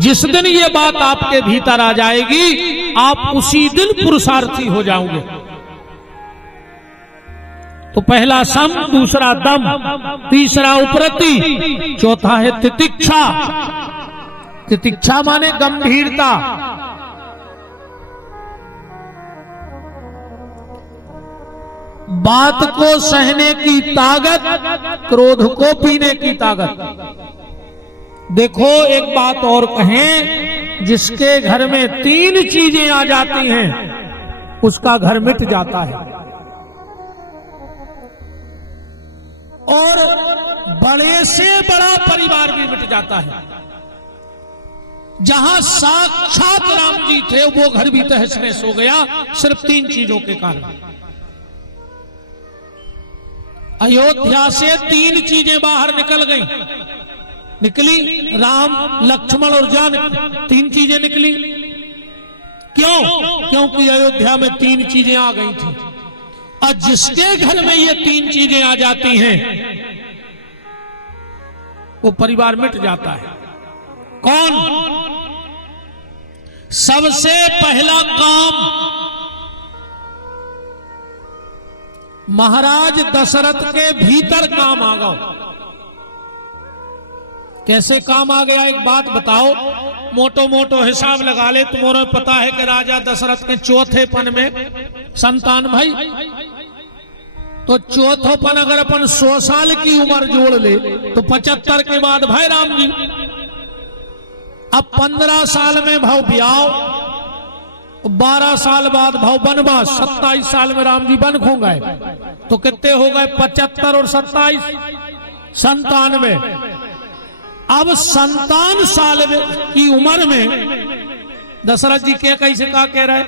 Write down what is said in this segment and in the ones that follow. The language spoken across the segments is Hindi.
जिस दिन ये बात आपके भीतर आ जाएगी, आप उसी दिन पुरुषार्थी हो जाओगे। तो पहला सम, दूसरा दम, तीसरा उपरति, चौथा है तितिक्षा। तितिक्षा माने गंभीरता। बात को सहने की ताकत, क्रोध को पीने की ताकत। देखो एक बात और कहें, जिसके घर में 3 चीजें आ जाती हैं उसका घर मिट जाता है, और बड़े से बड़ा परिवार भी मिट जाता है। जहां साक्षात राम जी थे वो घर भी तहस नहस हो गया, सिर्फ 3 चीजों के कारण। अयोध्या से 3 चीजें बाहर निकली, राम, लक्ष्मण और जानकी, 3 चीजें निकली। क्यों? क्योंकि अयोध्या में 3 चीजें आ गई थी। और जिसके घर में ये 3 चीजें आ जाती हैं वो परिवार मिट जाता है। कौन? सबसे पहला काम, महाराज दशरथ के भीतर काम आ गया। कैसे काम आ गया? एक बात बताओ, मोटो मोटो हिसाब लगा ले। तुम्हारे पता है कि राजा दशरथ के चौथेपन में संतान भाई, तो चौथोपन अगर अपन 100 साल की उम्र जोड़ ले तो 75 के बाद भाई राम जी। अब 15 साल में भाव ब्याह, 12 साल बाद भाव बनवास, 27 साल में राम जी बन खो गए। तो कितने हो गए? 75 और 27, 97। अब 57 साल की उम्र में दशरथ जी के कैसे का कह रहे,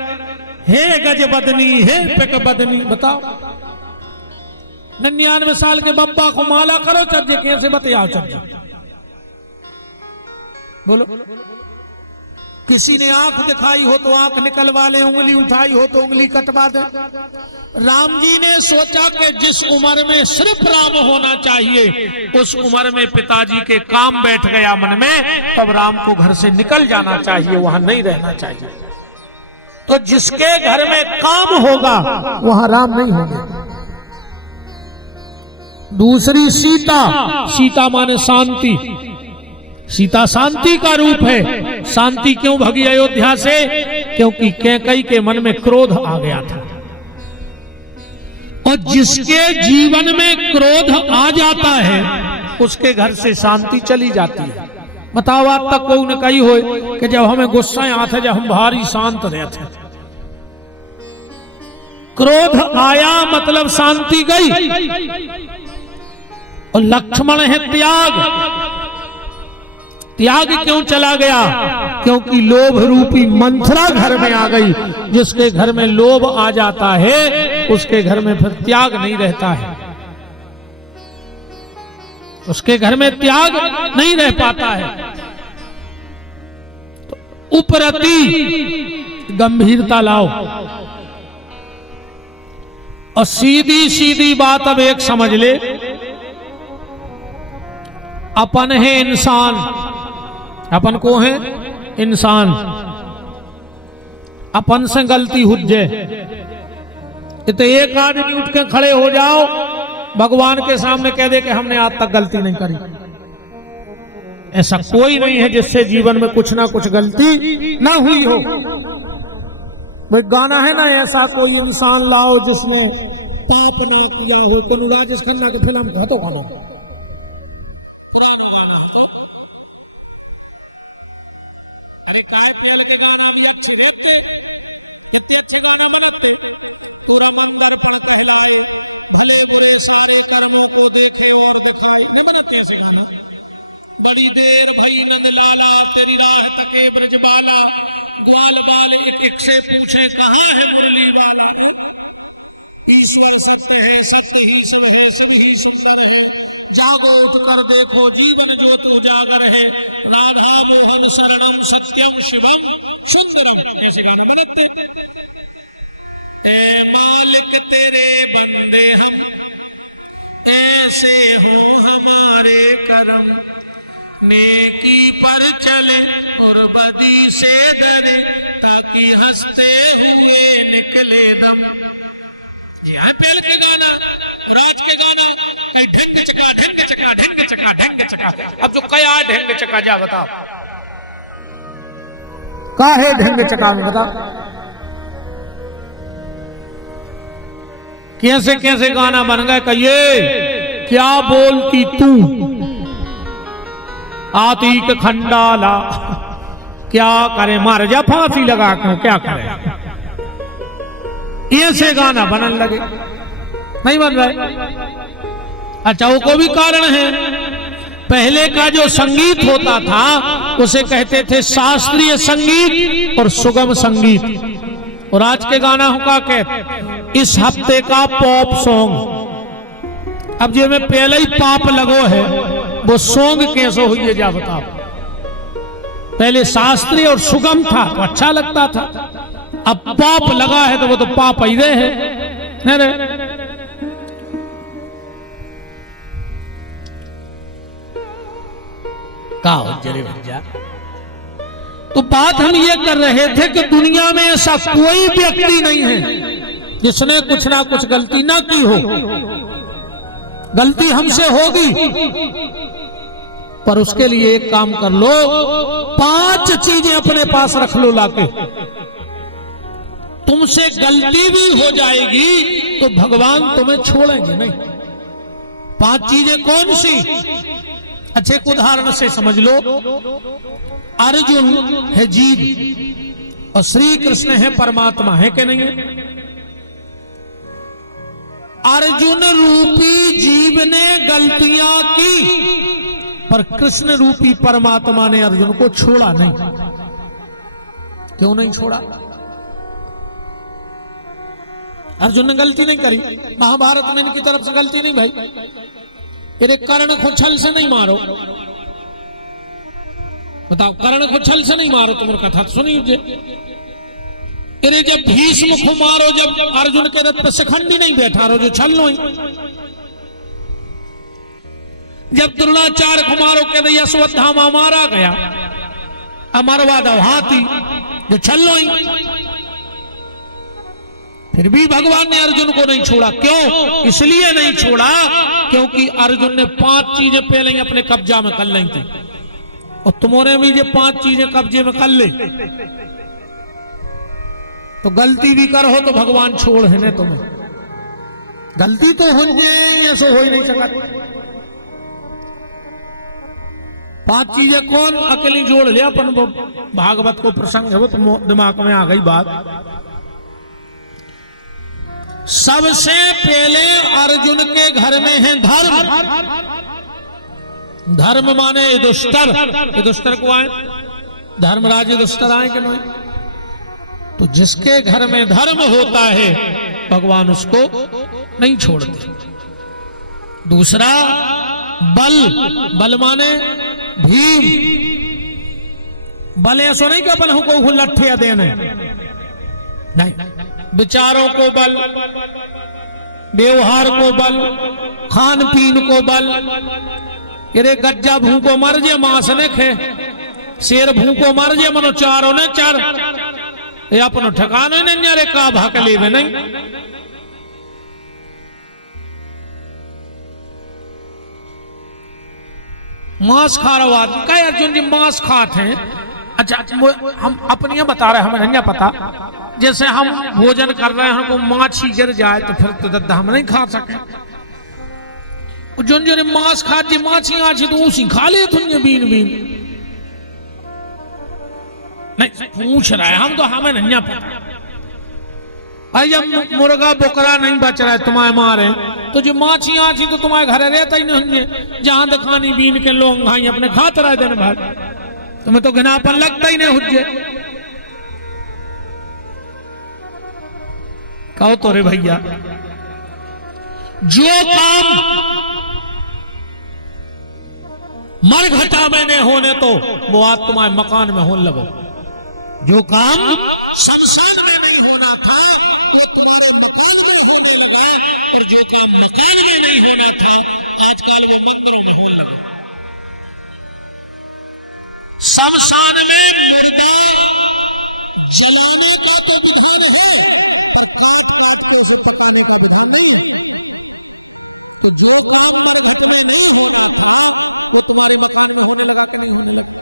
हे गज बदनी, हे पिक बदनी। बताओ, 99 साल के बब्बा को माला करो चर्जे, कैसे बताओ चर्जे? बोलो। किसी ने आंख दिखाई हो तो आंख निकलवा ले, उंगली उठाई हो तो उंगली कटवा दे। राम जी ने सोचा कि जिस उम्र में सिर्फ राम होना चाहिए, उस उम्र में पिताजी के काम बैठ गया मन में, तब राम को घर से निकल जाना चाहिए, वहां नहीं रहना चाहिए। तो जिसके घर में काम होगा वहां राम नहीं होंगे। दूसरी सीता, सीता माने शांति। सीता शांति का रूप है। शांति क्यों भगी अयोध्या से? क्योंकि कैकेयी के मन में क्रोध आ गया था। और जिसके जीवन में क्रोध आ जाता है उसके घर से शांति चली जाती है। बताओ, आज तक कोई ने कही हो कि जब हमें गुस्सा आता है, जब हम भारी शांत रहते हैं, क्रोध आया मतलब शांति गई। और लक्ष्मण है त्याग। त्याग क्यों चला गया? क्योंकि लोभ रूपी मंथरा घर में आ गई। जिसके घर में लोभ आ जाता है उसके घर में फिर त्याग नहीं रहता है, उसके घर में त्याग नहीं रह पाता है। तो उपरति, गंभीरता लाओ। और सीधी सीधी बात अब एक समझ ले, अपन है इंसान। अपन को है इंसान। अपन से गलती हो जाए तो एक आदमी उठ के खड़े हो जाओ, भगवान के सामने कह दे कि हमने आज तक गलती नहीं करी। ऐसा कोई नहीं है जिससे जीवन में कुछ ना कुछ गलती ना हुई हो। भाई गाना है ना, ऐसा कोई इंसान लाओ जिसने पाप ना किया हो। तो राजेश खन्ना की फिल्म का तो गाना, के गाना भी अच्छे रहते, इतने अच्छे गाना बनाते। पूरा मंदिर पर कहलाए, भले बुरे सारे कर्मों को देखे और दिखाए, नहीं बनाते ऐसे गाने। बड़ी देर भई नंद लाला, तेरी राह तके ब्रजबाला, ग्वाल बाल एक एक से पूछे कहाँ है मुरली वाला। ईश्वर सत्य है, सत्य ही शिव है, शिव ही सुंदर है। जागो उठ कर देखो, जीवन ज्योत उजागर है। राधा मोहन शरणम सत्यम शिवम सुंदरम, ऐसे गाना बनाते। ऐ मालिक तेरे बंदे हम, ऐसे हो हमारे करम। नेकी पर चले और बदी से डरे, ताकि हंसते हुए निकले दम। जी हाँ, पहले के गाना, राज के गाना, ढंग चका ढंग चका ढंग चका ढंग चका। अब जो कया ढंग चका, जा बताओ का है ढंग चका में, बताओ कैसे कैसे गाना बन गए। कहिए क्या बोलती तू आती के खंडाला, क्या करे मार जा फांसी लगा क्यों, क्या करे। ऐसे गाना बनने लगे, नहीं बन रहा है। अच्छा, वो को भी कारण है, पहले का जो संगीत होता था उसे कहते थे शास्त्रीय संगीत और सुगम संगीत, और आज के गाना का कहते इस हफ्ते का पॉप सॉन्ग। अब जो में पहले ही पाप लगो है, वो सॉन्ग कैसे हुई है, जा बताओ। पहले शास्त्रीय और सुगम था तो अच्छा लगता था, अब पाप लगा है तो वो तो पाप ही रहे है। का हो जरे भैया, तो बात हम ये कर रहे थे कि दुनिया में ऐसा कोई व्यक्ति नहीं है जिसने कुछ ना कुछ गलती ना की हो। गलती हमसे होगी, पर उसके लिए एक काम कर लो, 5 चीजें अपने पास रख लो लाके। तुमसे गलती भी हो जाएगी तो भगवान तुम्हें छोड़ेंगे नहीं। 5 चीजें कौन सी? अच्छे उदाहरण से समझ लो। अर्जुन है जीव और श्री कृष्ण है परमात्मा, है कि नहीं है? अर्जुन रूपी जीव ने गलतियां की, पर कृष्ण रूपी परमात्मा ने अर्जुन को छोड़ा नहीं। क्यों नहीं छोड़ा? अर्जुन ने गलती नहीं करी, महाभारत में इनकी तरफ से गलती नहीं भाई। तेरे कर्ण को छल से नहीं मारो, बताओ, कर्ण को छल से नहीं मारो। तुम्हारी कथा सुनिए, अरे जब भीष्म को मारो, जब अर्जुन के रथ पे शिखंडी नहीं बैठा रहो, जो छल लो। जब द्रोणाचार्य को मारो के दे अश्वत्थामा मारा गया, अमरवा दहाती, जो छल लो। फिर भी भगवान ने अर्जुन को नहीं छोड़ा। क्यों? इसलिए नहीं छोड़ा क्योंकि अर्जुन ने 5 चीजें पहले ही अपने कब्जा में कर ली थी, और तुम्हारे भी ये 5 चीजें कब्जे में कर ले तो गलती भी करो तो भगवान छोड़ है ना तुम्हें। गलती तो हो जाए, ऐसा हो ही नहीं सका। 5 चीजें कौन? अकेली जोड़ लिया अपन, भागवत को प्रसंग है वो तो दिमाग में आ गई बात। सबसे पहले अर्जुन के घर में है धर्म। धर्म माने युधिष्ठिर, युधिष्ठिर को आए, धर्मराज युधिष्ठिर आए कि नहीं? तो जिसके घर में धर्म होता है भगवान उसको नहीं छोड़ते। दूसरा बल, बल माने भीम। बल ऐसा नहीं कि अपन हमको लट्ठियां देने, नहीं, विचारों को बल, व्यवहार को बल, खान पीन को बल। अरे गज्जा भूखो मर जे मांस ने खे, शेर भूखो मर जे मनो चारों ने चार, ये अपनो ठिकाने नहीं रे का भाग लेवे नहीं। मांस खा रहा आदमी, कई अर्जुन जी मांस खाते हैं। अच्छा, हम अपनी बता रहे हैं, हमें नहीं पता। जैसे हम भोजन कर रहे हैं, हमको माछी गिर जाए तो फिर तो दद्दा हम नहीं खा सके। जो जो मांस खा जी, माछी आछी तो उसी खा ले तुम बीन बीन। नहीं पूछ रहा है हम तो, हमें नहीं पता। अरे जब मुर्गा बोकरा नहीं बच रहा है तुम्हारे मारे, तो जो माछी आछी तो तुम्हारे घर रहता ही नहीं। जहां दखानी बीन के लोग भाई अपने खाते रहे दिन भर, तुम्हें तो घिनापन लगता ही नहीं। हुज्जे कहो तो रे भैया, जो काम मरघटा में नहीं होने तो वो आज तुम्हारे मकान में होने लगो। जो काम शमशान में नहीं होना था वो तुम्हारे मकान में होने लगा, और जो काम मकान में नहीं होना था आजकल वो मंदिरों में होने लगा। शमशान में मुर्दा जलाने का तो विधान है, पर काट काट के उसे पकाने का विधान नहीं। तो जो काम मरघट में नहीं होना था वो तुम्हारे मकान में होने लगा कि नहीं होने लगा?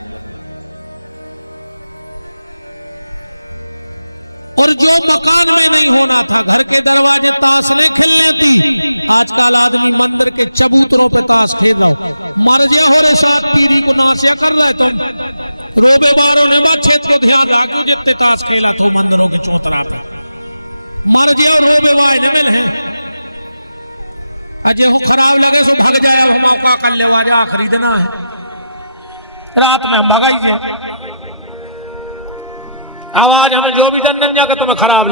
और जो मकान में नहीं होना था, घर के दरवाजे ताश नहीं खेलना थी, आजकल आदमी मंदिर के चबूतरों पे ताश खेल रहा, मर गया हो रहा टीवी तमाशे कर रहा था, रोबे बारों ने छत के ध्यान राखो जब ते ताश खेला तो मंदिरों के चौतरा था, मर गया रोबे वाय ने मिले अजय वो खराब लगे सो भाग जाए, हम आपका कर ले वाजा खरीदना है, रात में भगाई से आवाज हमें जो भी डंडन जाकर तुम्हें खराब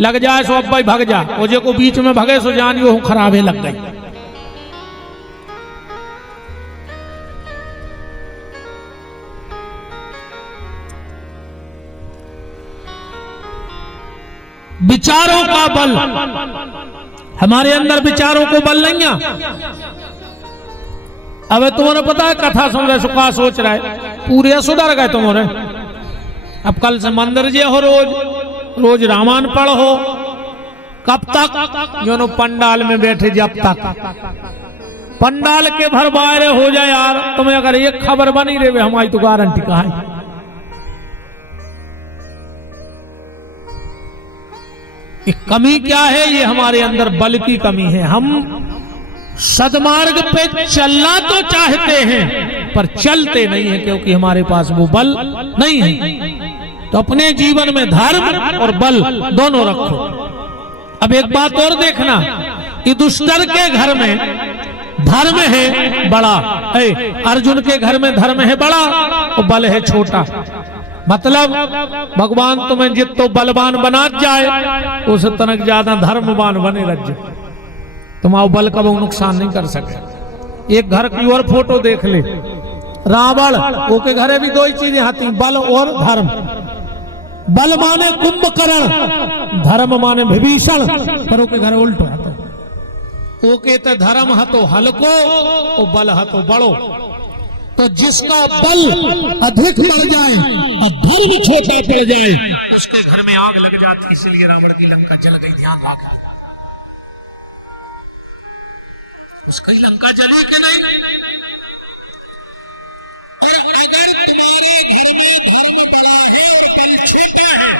लग जाए सो अब भाई भाग जा, मुझे को बीच में भगे सो जानियो हूं खराब है लग गई। विचारों का बल, हमारे अंदर विचारों को बल नहीं है। अब तुम्हारे पता है कथा सुन रहे सुखा सोच रहा है पूरे सुधर गए तुम्हारे। अब कल से मंदिर जे हो, रोज रामायण पढ़ो, कब तक जो नो पंडाल में बैठे जब तक पंडाल के भर बाहर हो जाए यार, तुम्हें अगर एक खबर बनी रहे हमारी तो गारंटी कहा है। कमी क्या है? ये हमारे अंदर बल की कमी है। हम सदमार्ग पे चलना तो चाहते हैं पर चलते नहीं है क्योंकि हमारे पास वो बल नहीं है। तो अपने जीवन में धर्म और बल दोनों रखो। अब एक बात और देखना, युधिष्ठिर के घर में धर्म है बड़ा, अर्जुन के घर में धर्म है बड़ा और बल है छोटा। मतलब भगवान तुम्हें जितो बलवान बना जाए उस तनक ज्यादा धर्मवान बने रज, तुम्हारा बल का वो नुकसान नहीं कर सके। एक घर की और फोटो देख ले, रावण वो के घरे भी दो ही चीजें आती, बल और धर्म। बल माने कुंभकर्ण, धर्म माने विभीषण, पर वो के घर उल्टो आता। वो कहते धर्म हतो हल्को और बल हतो बड़ो। तो जिसका बल अधिक बढ़ जाए और धर्म छोटा पड़ जाए उसके घर में आग लग जाती। इसलिए रावण की लंका जल गई, ध्यान रखना। उसकी लंका जली कि नहीं? और अगर तुम्हारे घर में धर्म बड़ा है और बल छोटा है,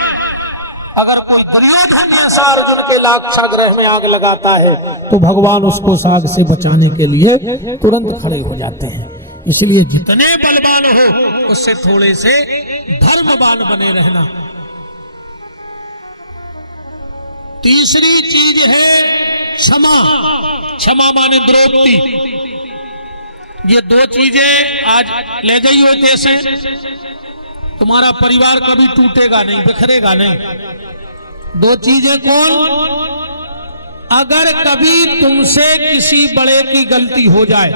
अगर कोई दुर्योधन जैसा अर्जुन के लाक्षागृह में आग लगाता है तो भगवान उसको आग से बचाने के लिए तुरंत खड़े हो जाते हैं। इसलिए जितने बलवान हो उससे थोड़े से धर्मवान बने रहना। तीसरी चीज है क्षमा। क्षमा माने द्रौपदी। ये दो चीजें आज ले जाइए जैसे तुम्हारा परिवार कभी टूटेगा नहीं, बिखरेगा नहीं। दो चीजें कौन? अगर कभी तुमसे किसी बड़े की गलती हो जाए,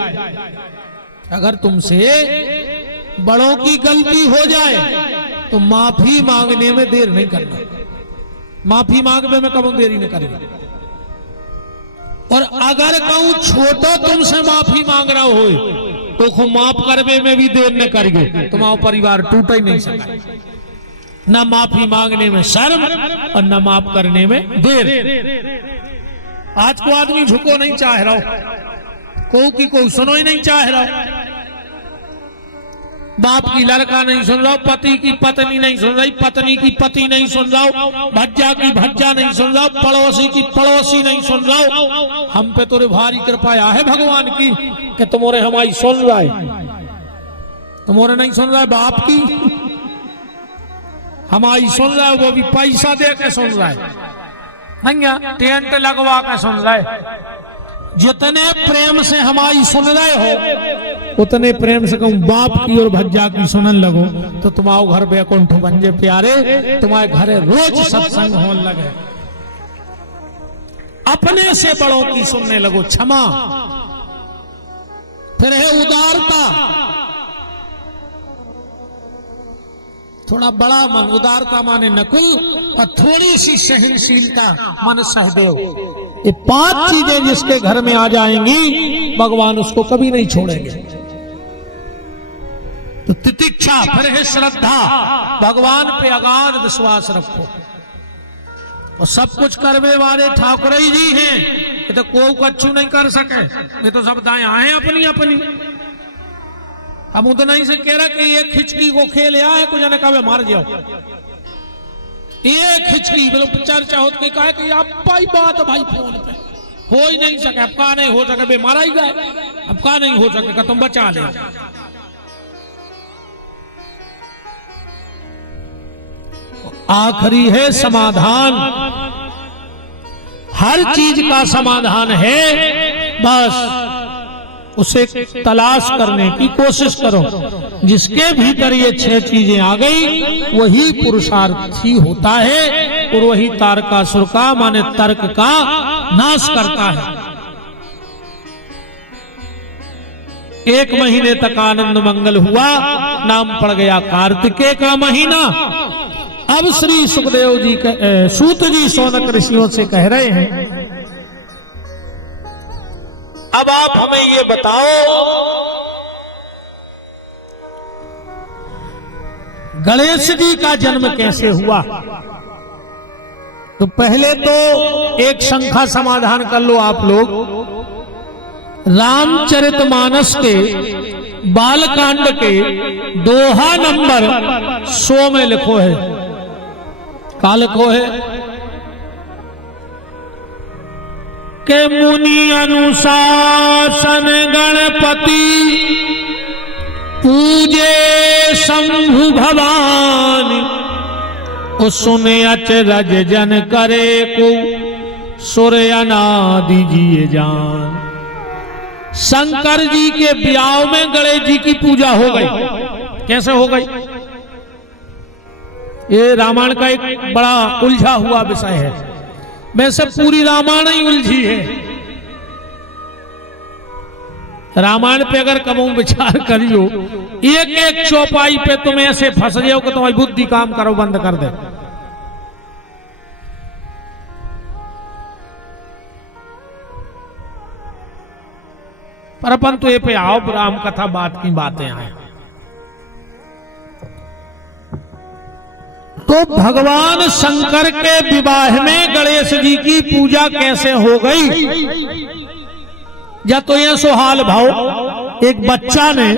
अगर तुमसे बड़ों की गलती हो जाए तो माफी मांगने में देर नहीं करना। माफी मांगने में कभी देरी नहीं करना। और अगर कहूं छोटो तुमसे माफी मांग रहा हो तो माफ करने में भी देर न करिए, तुम्हारा परिवार टूट ही नहीं सका। न माफी मांगने में शर्म और न माफ करने में देर। आज को आदमी झुको नहीं चाह रहा, कोई सुनो ही नहीं चाह रहा। बाप की लड़का नहीं सुन रहा, पति की पत्नी नहीं सुन रही, पत्नी की पति नहीं सुन रहा, भज्जा की भज्जा नहीं सुन रहा, पड़ोसी की पड़ोसी नहीं सुन रहा। हम पे तो भारी कृपा है भगवान की कि तुम्हारे हमारी सुन रहा है, तुम्हारे नहीं सुन रहा है। बाप की हमारी सुन रहा है, वो भी पैसा दे के सुन रहा है, नहीं टेंट लगवा के सुन रहा है। जितने प्रेम से हमारी सुन रहे हो उतने प्रेम से कहूं बाप की और भज्जा की सुनन लगो तो तुम्हारे घर बैकुंठ बन जे प्यारे, तुम्हारे घरे रोज सत्संग होने लगे। अपने से बड़ों की सुनने लगो। क्षमा, फिर है उदारता। थोड़ा बड़ा मन, उदारता माने नकुल, और थोड़ी सी सहनशीलता मन सहदेव। ये 5 चीजें जिसके घर में आ जाएंगी भगवान उसको कभी नहीं छोड़ेंगे। तो तितिक्षा फिर है श्रद्धा, भगवान पे अगाध विश्वास रखो। और सब कुछ करवे वाले ठाकुर ही जी हैं, ये तो कोई कच्छु नहीं कर सके, ये तो सब दाएं हैं अपनी अपनी। हम उतना ही से कह रहा कि ये खिचड़ी को खेल आया कुछ ने कहा मार जाओ, ये खिचड़ी मतलब चर्चा होती है कहा कि आप पाई बात भाई फोन पे हो ही नहीं सके, अब का नहीं हो सके बे मारा ही गए, अब का नहीं हो सके तुम बचा ले। आखिरी है समाधान, हर चीज का समाधान है, बस उसे तलाश करने की कोशिश करो। जिसके भीतर ये 6 चीजें आ गई वही पुरुषार्थी होता है और वही तारकासुर का माने तर्क का नाश करता है। 1 महीने तक आनंद मंगल हुआ, नाम पड़ गया कार्तिकेय का महीना। अब श्री सुखदेव जी सूत जी शौनक ऋषियों से कह रहे हैं, अब आप हमें ये बताओ गणेश जी का जन्म कैसे हुआ। तो पहले तो एक शंका समाधान कर लो आप लोग। रामचरितमानस के बालकांड के दोहा नंबर 100 में लिखो है, का लिखो है के मुनि अनुशासन गणपति पूजे शंभु भवानी, सुने अचरज जन करे को सूर्य अनादि जिए जान। शंकर जी के ब्याह में गणेश जी की पूजा हो गई। कैसे हो गई? ये रामायण का एक बड़ा उलझा हुआ विषय है। वैसे पूरी रामायण ही उलझी है। रामायण पे अगर कम विचार करियो, एक एक चौपाई पे तुम ऐसे फंस जाओ कि तुम्हारी बुद्धि काम करो बंद कर दे। पर अपन तो ये पे आओ, राम कथा बात की बातें आए। तो भगवान शंकर के विवाह में गणेश जी की पूजा कैसे हो गई? या तो यह सुहाल भाव, एक बच्चा ने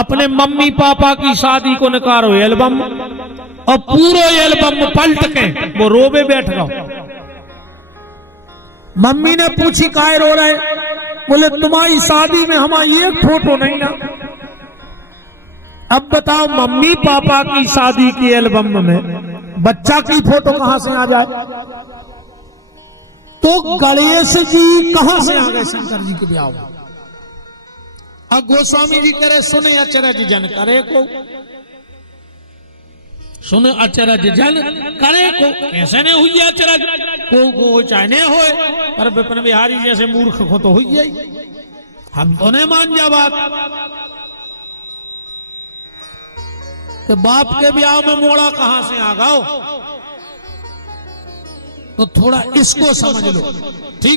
अपने मम्मी पापा की शादी को निकालो एल्बम, और पूरा एल्बम पलट के वो रोवे बैठ गया। मम्मी ने पूछी काहे रो रहे? बोले तुम्हारी शादी में हमारी एक फोटो नहीं ना। अब बताओ मम्मी पापा की शादी की एल्बम में बच्चा की फोटो कहां से आ जाए? तो गणेश जी कहां से आ गए शंकर जी के ब्याह में? अब गोस्वामी जी करे सुने अचरज जन करे को, सुने अचरज जन करे को। ऐसे नहीं हुई अचरज को चाहने हो, पर विपिन बिहारी जैसे मूर्ख को तो हुई जाई। हम तो नहीं मान जा बात। तो बाप के ब्याह में मोड़ा कहां से आ गओ? तो थोड़ा इसको समझ लो, ठीक।